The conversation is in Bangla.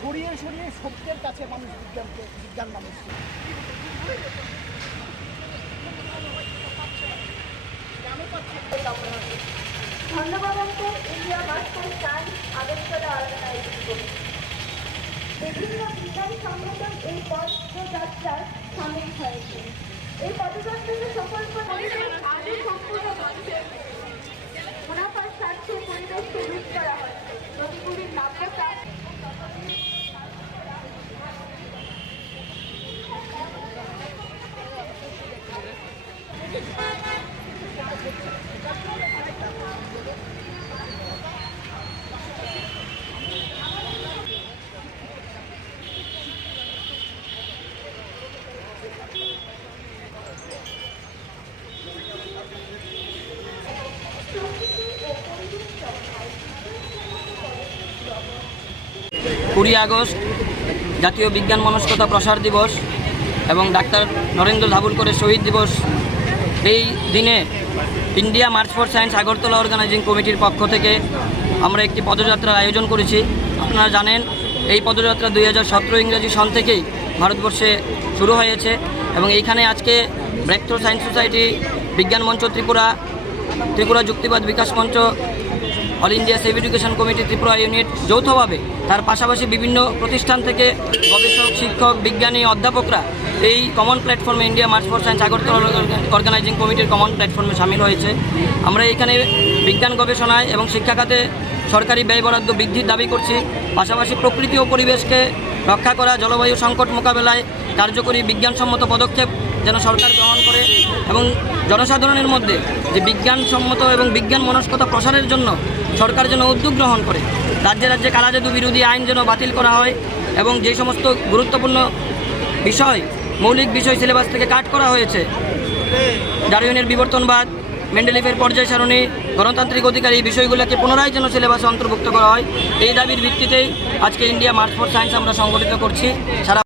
সরিয়ে সরিয়ে সত্যের কাছে মানুষ বিজ্ঞানকে বিজ্ঞান মানুষ। ধন্যবাদ India master science Agartala organising বিভিন্ন বিজ্ঞান সংগঠন এই পদযাত্রার সামিল হয়েছে। এই পদযাত্রাকে সফল করে কুড়ি আগস্ট, জাতীয় বিজ্ঞান মনস্কতা প্রসার দিবস এবং ডাক্তার নরেন্দ্র ধাবুলকরের শহীদ দিবস। এই দিনে India march for science Agartala organising কমিটির পক্ষ থেকে আমরা একটি পদযাত্রার আয়োজন করেছি। আপনারা জানেন, এই পদযাত্রা দুই হাজার সতেরো ইংরেজি সন থেকেই ভারতবর্ষে শুরু হয়েছে এবং এইখানে আজকে ব্রেকথ্রো সায়েন্স সোসাইটি বিজ্ঞান মঞ্চ ত্রিপুরা ত্রিপুরা যুক্তিবাদ বিকাশ মঞ্চ all India save education committee Tripura unit যৌথভাবে তার পাশাপাশি বিভিন্ন প্রতিষ্ঠান থেকে গবেষক, শিক্ষক, বিজ্ঞানী, অধ্যাপকরা এই কমন প্ল্যাটফর্মে India march for science Agartala organising কমিটির কমন প্ল্যাটফর্মে সামিল হয়েছে। আমরা এখানে বিজ্ঞান গবেষণায় এবং শিক্ষাখাতে সরকারি ব্যয় বরাদ্দ বৃদ্ধির দাবি করছি। পাশাপাশি প্রকৃতি ও পরিবেশকে রক্ষা করা, জলবায়ু সংকট মোকাবেলায় কার্যকরী বিজ্ঞানসম্মত পদক্ষেপ যেন সরকার গ্রহণ করে এবং জনসাধারণের মধ্যে যে বিজ্ঞানসম্মত এবং বিজ্ঞান মনস্কতা প্রসারের জন্য সরকার যেন উদ্যোগ গ্রহণ করে, রাজ্যে রাজ্যে কালাজাদু বিরোধী আইন যেন বাতিল করা হয় এবং যে সমস্ত গুরুত্বপূর্ণ বিষয়, মৌলিক বিষয় সিলেবাস থেকে কাট করা হয়েছে ডারউইনের বিবর্তনবাদ, মেন্ডেলিফের পর্যায় সারণী, গণতান্ত্রিক অধিকার, এই বিষয়গুলোকে পুনরায় যেন সিলেবাসে অন্তর্ভুক্ত করা হয়, এই দাবির ভিত্তিতেই আজকে ইন্ডিয়া মার্চ ফর সায়েন্স আমরা সংগঠিত করছি। সারা